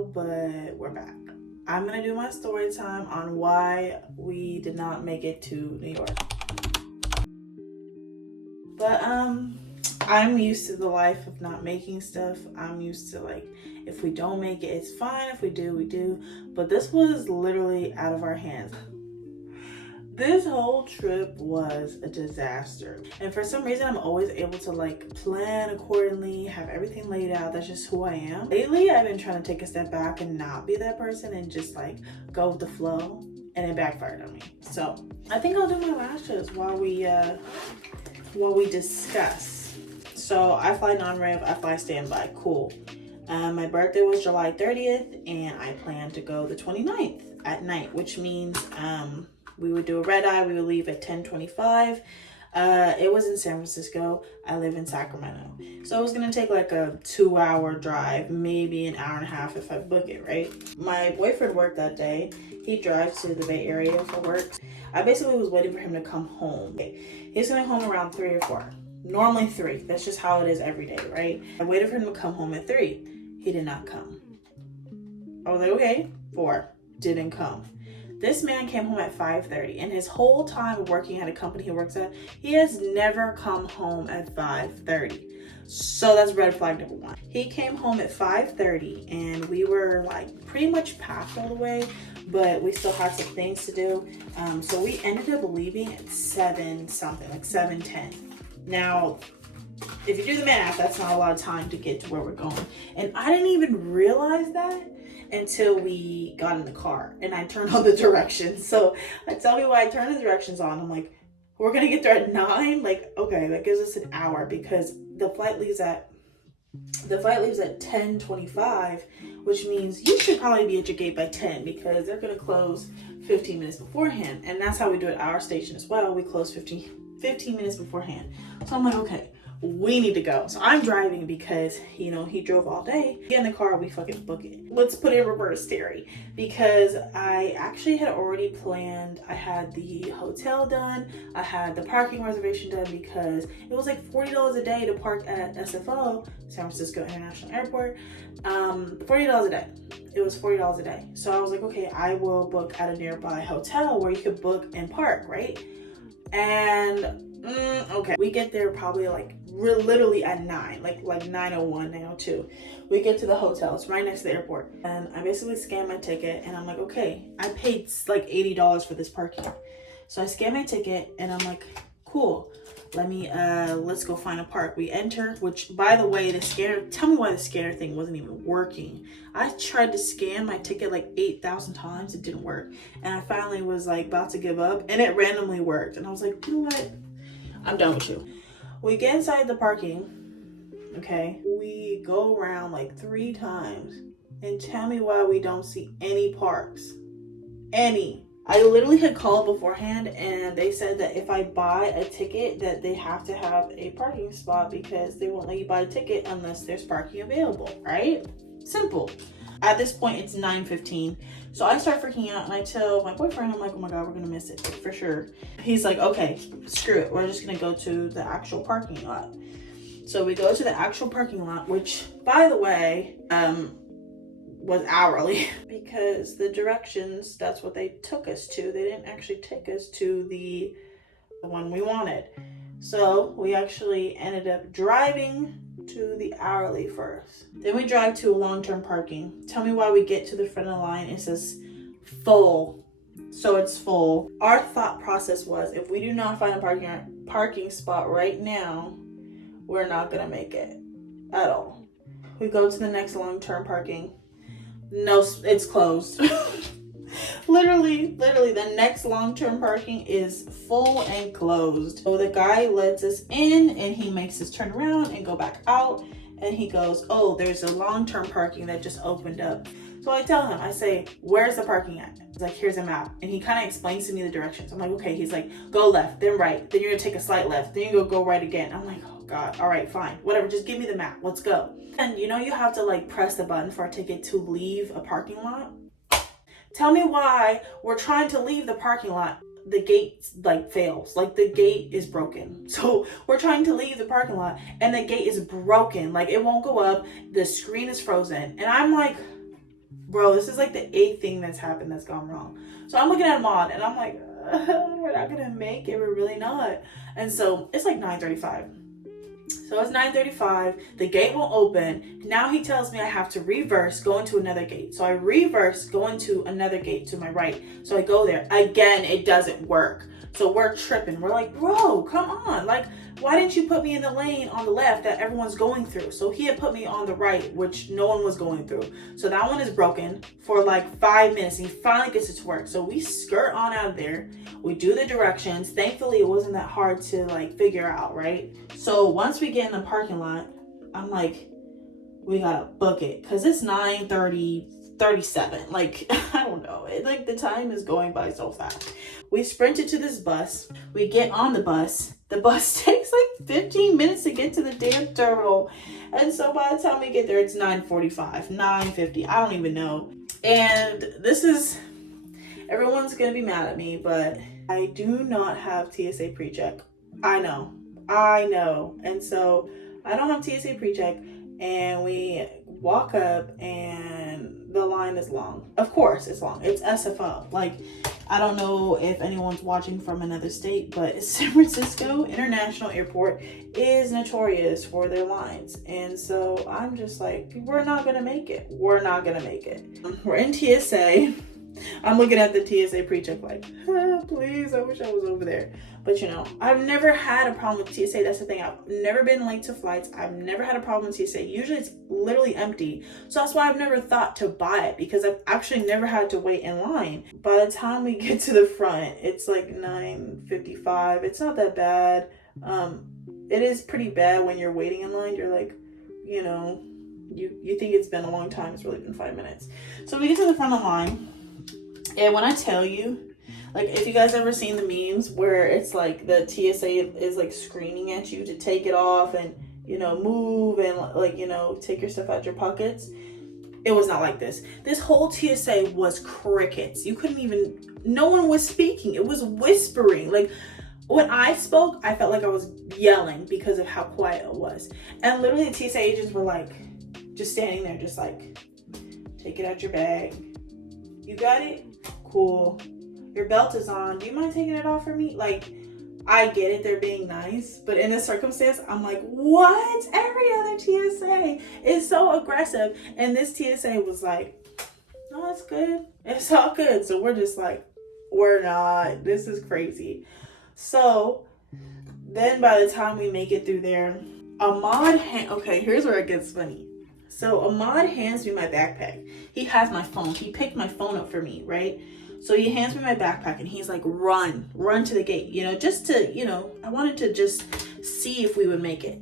while, but we're back. I'm gonna do my story time on why we did not make it to New York. But I'm used to the life of not making stuff. I'm used to, like, if we don't make it, it's fine. If we do, we do. But this was literally out of our hands. This whole trip was a disaster. And for some reason, I'm always able to like plan accordingly, have everything laid out. That's just who I am. Lately, I've been trying to take a step back and not be that person and just like go with the flow, and it backfired on me. So I think I'll do my lashes while we discuss. So I fly non-rev, I fly standby, cool. My birthday was July 30th and I plan to go the 29th at night, which means we would do a red eye. We would leave at 10:25. It was in San Francisco. I live in Sacramento. So it was going to take like a 2-hour drive, maybe an hour and a half if I book it, right? My boyfriend worked that day. He drives to the Bay Area for work. I basically was waiting for him to come home. He's going to home around 3 or 4. Normally 3. That's just how it is every day, right? I waited for him to come home at 3. He did not come. I was like, okay. 4. Didn't come. This man came home at 5:30, and his whole time working at a company he works at, he has never come home at 5:30. So that's red flag number 1. He came home at 5:30, and we were like pretty much packed all the way, but we still had some things to do. So we ended up leaving at 7 something, like 7:10. Now, if you do the math, that's not a lot of time to get to where we're going. And I didn't even realize that until we got in the car and I turned on the directions. So I tell you why I turned the directions on. I'm like, we're gonna get there at 9. Like, okay, that gives us an hour because the flight leaves at 10:25, which means you should probably be at your gate by 10 because they're gonna close 15 minutes beforehand. And that's how we do it at our station as well. We close 15 minutes beforehand. So I'm like, okay, we need to go. So I'm driving because, you know, he drove all day. Get in the car, we fucking book it. Let's put it in reverse theory because I actually had already planned. I had the hotel done. I had the parking reservation done because it was like $40 a day to park at SFO, San Francisco International Airport. $40 a day. It was $40 a day. So I was like, okay, I will book at a nearby hotel where you could book and park, right? And okay, we get there probably like literally at 9, like 9:01, 9:02. We get to the hotel. It's right next to the airport, and I basically scan my ticket, and I'm like, okay, I paid like $80 for this parking. So I scan my ticket, and I'm like, cool. Let's go find a park. We enter, which by the way, the scanner. Tell me why the scanner thing wasn't even working. I tried to scan my ticket like 8,000 times. It didn't work, and I finally was like about to give up, and it randomly worked, and I was like, you know what? I'm done with you. We get inside the parking, okay? We go around like 3 times, and tell me why we don't see any parks. Any. I literally had called beforehand, and they said that if I buy a ticket that they have to have a parking spot because they won't let you buy a ticket unless there's parking available, right? Simple. At this point, it's 9:15. So I start freaking out and I tell my boyfriend, I'm like, oh my God, we're gonna miss it for sure. He's like, okay, screw it. We're just gonna go to the actual parking lot. So we go to the actual parking lot, which by the way, was hourly because the directions, that's what they took us to. They didn't actually take us to the one we wanted. So we actually ended up driving to the hourly first. Then we drive to a long-term parking. Tell me why we get to the front of the line. It says full. So it's full. Our thought process was if we do not find a parking spot right now, we're not gonna make it at all. We go to the next long-term parking. No, it's closed. Literally, the next long-term parking is full and closed. So the guy lets us in and he makes us turn around and go back out. And he goes, oh, there's a long-term parking that just opened up. So I tell him, I say, where's the parking at? He's like, here's a map. And he kind of explains to me the directions. I'm like, okay. He's like, go left, then right. Then you're gonna take a slight left. Then you go right again. I'm like, oh God, all right, fine. Whatever, just give me the map. Let's go. And you know, you have to like press the button for a ticket to leave a parking lot. Tell me why we're trying to leave the parking lot. The gate like fails, like the gate is broken. So we're trying to leave the parking lot and the gate is broken. Like it won't go up. The screen is frozen. And I'm like, Bro, this is like the 8th thing that's happened that's gone wrong. So I'm looking at Ahmad and I'm like, we're not gonna make it, we're really not. And so it's like 9:35. So it's 9:35, the gate won't open. Now he tells me I have to reverse, go into another gate. So I reverse, go into another gate to my right. So I go there. Again, it doesn't work. So we're tripping. We're like, bro, come on. Like, why didn't you put me in the lane on the left that everyone's going through? So he had put me on the right, which no one was going through. So that one is broken for like 5 minutes and he finally gets it to work. So we skirt on out of there. We do the directions. Thankfully, it wasn't that hard to like figure out, right? So once we get in the parking lot, I'm like, we gotta book it because it's 9:37. Like, I don't know. Like the time is going by so fast. We sprinted to this bus. We get on the bus. The bus takes like 15 minutes to get to the damn terminal. And so by the time we get there, it's 9:45, 9:50. I don't even know. And this is, everyone's gonna be mad at me, but I do not have TSA pre-check. I know. And so I don't have TSA pre-check, and we walk up and the line is long. Of course it's long. It's SFO. Like, I don't know if anyone's watching from another state, but San Francisco International Airport is notorious for their lines. And so I'm just like, we're not gonna make it. We're in TSA. I'm looking at the TSA pre-check like, please, I wish I was over there. But you know, I've never had a problem with TSA. That's the thing. I've never been late to flights. I've never had a problem with TSA. Usually it's literally empty. So that's why I've never thought to buy it, because I've actually never had to wait in line. By the time we get to the front, it's like 9:55. It's not that bad. It is pretty bad when you're waiting in line. You're like, you know, you think it's been a long time. It's really been 5 minutes. So we get to the front of the line. And when I tell you, like, if you guys ever seen the memes where it's like the TSA is like screaming at you to take it off and, you know, move and like, you know, take your stuff out your pockets, it was not like this. This whole TSA was crickets. You couldn't even, no one was speaking. It was whispering. Like, when I spoke, I felt like I was yelling because of how quiet it was. And literally the TSA agents were like, just standing there, just like, take it out your bag. You got it? Cool. Your belt is on. Do you mind taking it off for me? Like, I get it, they're being nice, but in this circumstance, I'm like, what? Every other TSA is so aggressive. And this TSA was like, no, it's good. It's all good. So we're just like, we're not. This is crazy. So then by the time we make it through there, okay, here's where it gets funny. So Ahmad hands me my backpack. He has my phone. He picked my phone up for me, right? So he hands me my backpack and he's like, run to the gate, you know, just to, you know, I wanted to just see if we would make it.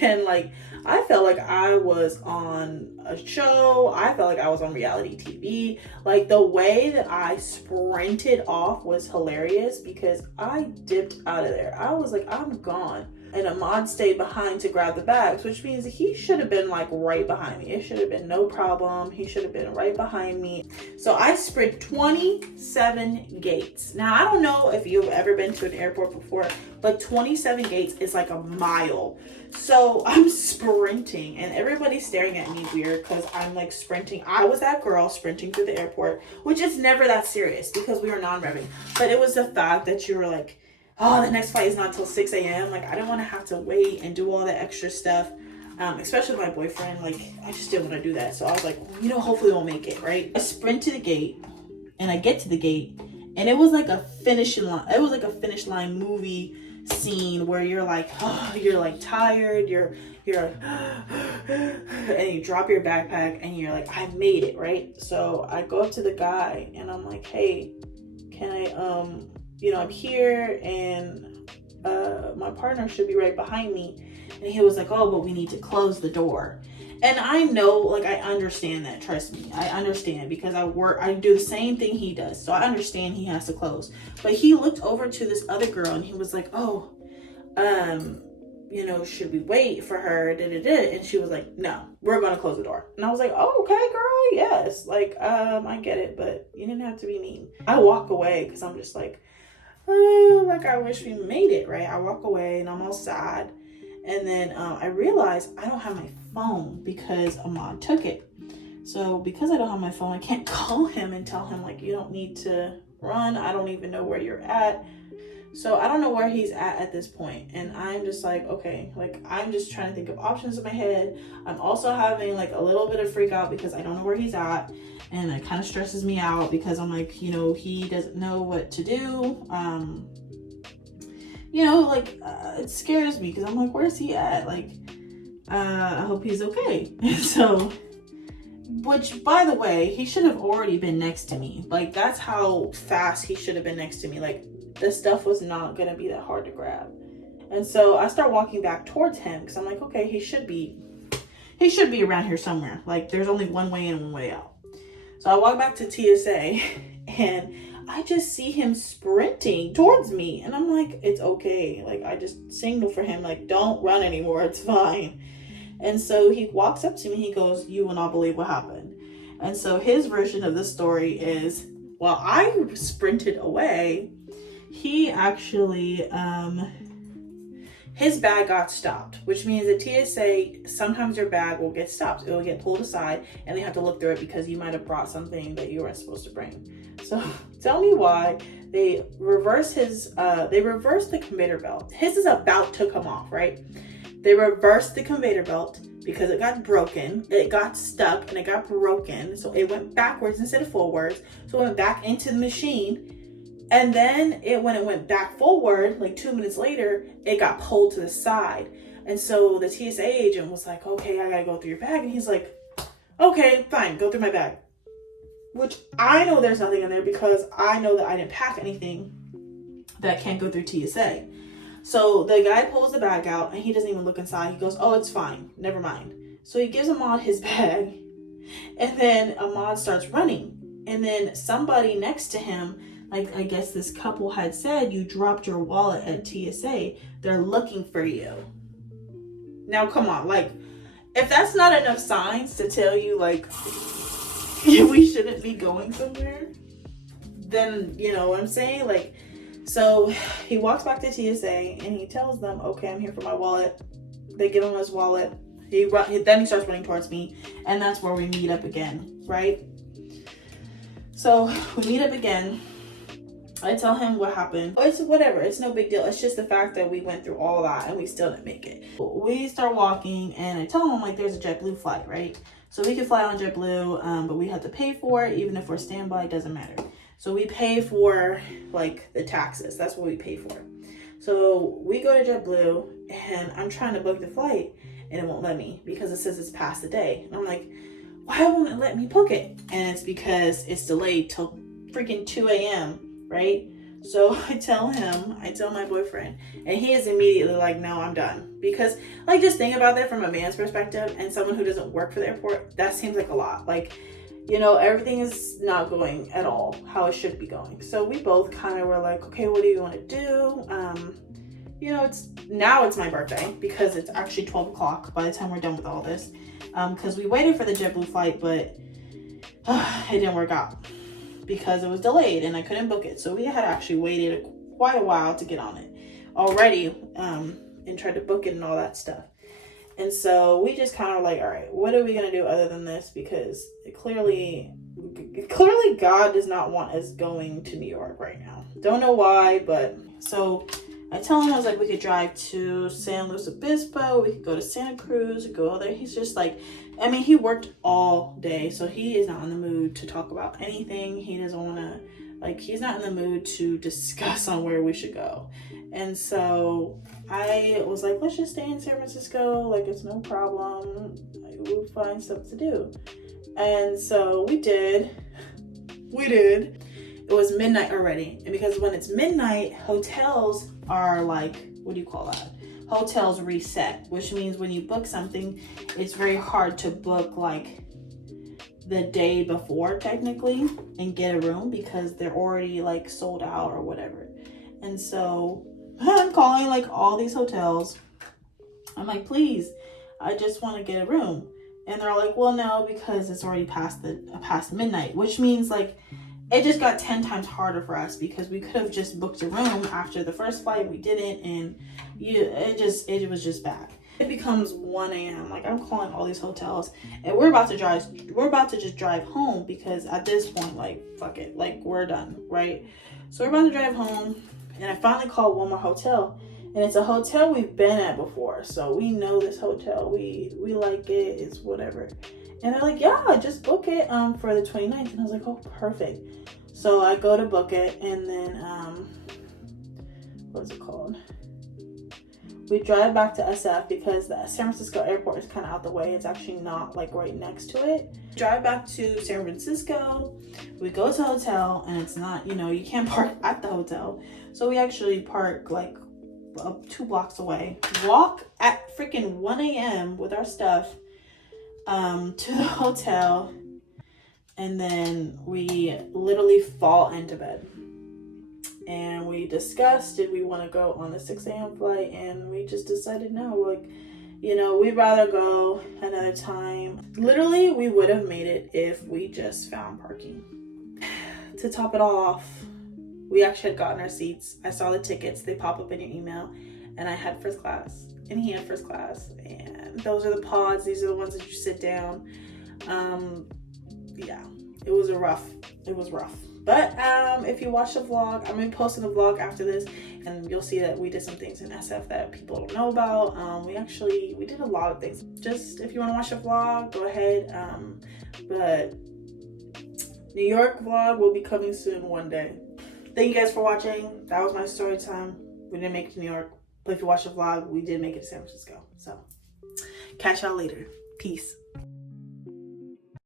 And like, I felt like I was on a show. I felt like I was on reality TV. Like, the way that I sprinted off was hilarious because I dipped out of there. I was like, I'm gone. And Ahmad stayed behind to grab the bags, which means he should have been like right behind me. It should have been no problem. He should have been right behind me. So I sprint 27 gates. Now, I don't know if you've ever been to an airport before, but 27 gates is like a mile. So I'm sprinting and everybody's staring at me weird because I'm like sprinting. I was that girl sprinting through the airport, which is never that serious because we were non-revving. But it was the fact that you were like, oh, the next flight is not until 6 a.m. Like, I don't want to have to wait and do all that extra stuff, especially with my boyfriend. Like, I just didn't want to do that. So I was like, you know, hopefully we'll make it, right? I sprint to the gate, and I get to the gate, and it was like a finishing line. It was like a finish line movie scene where you're like, oh, you're like tired, you're like, and you drop your backpack, and you're like, I made it, right? So I go up to the guy, and I'm like, hey, can I, you know, I'm here and my partner should be right behind me. And he was like, oh, but we need to close the door. And I know, like, I understand that. Trust me, I understand because I do the same thing he does. So I understand he has to close. But he looked over to this other girl and he was like, oh, you know, should we wait for her? And she was like, no, we're going to close the door. And I was like, oh, okay, girl, yes. Like, I get it, but you didn't have to be mean. I walk away because I'm just like, oh, like, I wish we made it, right? I walk away and I'm all sad. And then I realize I don't have my phone because Ahmad took it. So because I don't have my phone, I can't call him and tell him like, you don't need to run. I don't even know where you're at. So I don't know where he's at this point. And I'm just like, okay, like I'm just trying to think of options in my head. I'm also having like a little bit of freak out because I don't know where he's at. And it kind of stresses me out because I'm like, you know, he doesn't know what to do. You know, like it scares me because I'm like, where's he at? Like, I hope he's okay. And so, which by the way, he should have already been next to me. Like that's how fast he should have been next to me. Like this stuff was not going to be that hard to grab. And so I start walking back towards him because I'm like, okay, he should be around here somewhere. Like there's only one way in and one way out. So I walk back to TSA and I just see him sprinting towards me. And I'm like, it's okay. Like I just signal for him, like, don't run anymore. It's fine. And so he walks up to me. He goes, you will not believe what happened. And so his version of the story is, while I sprinted away, he actually, his bag got stopped, which means at TSA, sometimes your bag will get stopped. It will get pulled aside and they have to look through it because you might have brought something that you weren't supposed to bring. So tell me why they reverse the conveyor belt. His is about to come off, right? They reversed the conveyor belt because it got broken. It got stuck and it got broken. So it went backwards instead of forwards. So it went back into the machine. And then when it went back forward, like 2 minutes later, it got pulled to the side. And so the TSA agent was like, okay, I gotta go through your bag. And he's like, okay, fine, go through my bag. Which I know there's nothing in there because I know that I didn't pack anything that can't go through TSA. So the guy pulls the bag out and he doesn't even look inside. He goes, oh, it's fine, never mind. So he gives Ahmad his bag and then Ahmad starts running. And then somebody next to him, like I guess this couple had said, you dropped your wallet at TSA. They're looking for you. Now, come on. Like, if that's not enough signs to tell you, like, we shouldn't be going somewhere, then, you know what I'm saying? Like, so he walks back to TSA and he tells them, okay, I'm here for my wallet. They give him his wallet. Then he starts running towards me. And that's where we meet up again, right? So we meet up again. I tell him what happened. It's whatever. It's no big deal. It's just the fact that we went through all that and we still didn't make it. We start walking and I tell him, I'm like, there's a JetBlue flight, right? So we could fly on JetBlue, but we have to pay for it. Even if we're standby, it doesn't matter. So we pay for like the taxes. That's what we pay for. So we go to JetBlue and I'm trying to book the flight and it won't let me because it says it's past the day. And I'm like, why won't it let me book it? And it's because it's delayed till freaking 2 a.m. Right? So I tell my boyfriend, and he is immediately like, no, I'm done. Because like, just think about that from a man's perspective and someone who doesn't work for the airport, that seems like a lot. Like, you know, everything is not going at all how it should be going. So we both kind of were like, okay, what do you want to do? You know, it's my birthday because it's actually 12 o'clock by the time we're done with all this. Because we waited for the JetBlue flight, but it didn't work out because it was delayed and I couldn't book it. So we had actually waited quite a while to get on it already, and tried to book it and all that stuff. And so we just kind of like, all right, what are we going to do other than this? Because clearly God does not want us going to New York right now. Don't know why, but so I tell him, I was like, we could drive to San Luis Obispo. We could go to Santa Cruz, go there. He's just like, I mean, he worked all day, so he is not in the mood to talk about anything. He doesn't want to, like, he's not in the mood to discuss on where we should go. And so I was like, let's just stay in San Francisco. Like, it's no problem. We'll find stuff to do. And so we did. It was midnight already. And because when it's midnight, hotels are like, what do you call that? Hotels reset, which means when you book something, it's very hard to book like the day before technically and get a room because they're already like sold out or whatever. And so I'm calling like all these hotels. I'm like, please, I just want to get a room. And they're like, well, no, because it's already past midnight, which means like it just got 10 times harder for us because we could have just booked a room after the first flight. We didn't, and it was just bad. It becomes 1 a.m. Like, I'm calling all these hotels, and we're about to just drive home, because at this point, like, fuck it, like, we're done, right? So we're about to drive home, and I finally called one more hotel, and it's a hotel we've been at before, so we know this hotel, we like it, it's whatever. And they're like, yeah, just book it for the 29th. And I was like, oh, perfect. So I go to book it, and then what's it called? We drive back to SF, because the San Francisco airport is kind of out the way. It's actually not like right next to it. Drive back to San Francisco. We go to the hotel, and it's not, you can't park at the hotel. So we actually park like 2 blocks away. Walk at freaking 1 a.m. with our stuff to the hotel. And then we literally fall into bed. And we discussed, did we want to go on the 6 a.m. flight? And we just decided no. Like, we'd rather go another time. Literally, we would have made it if we just found parking. To top it all off, we actually had gotten our seats. I saw the tickets. They pop up in your email. And I had first class. And he had first class. And those are the pods. These are the ones that you sit down. Yeah, it was rough. But if you watch the vlog, I'm going to be posting the vlog after this, and you'll see that we did some things in SF that people don't know about. We did a lot of things. Just if you want to watch the vlog, go ahead. But New York vlog will be coming soon one day. Thank you guys for watching. That was my story time. We didn't make it to New York, but if you watch the vlog, we did make it to San Francisco. So catch y'all later. Peace.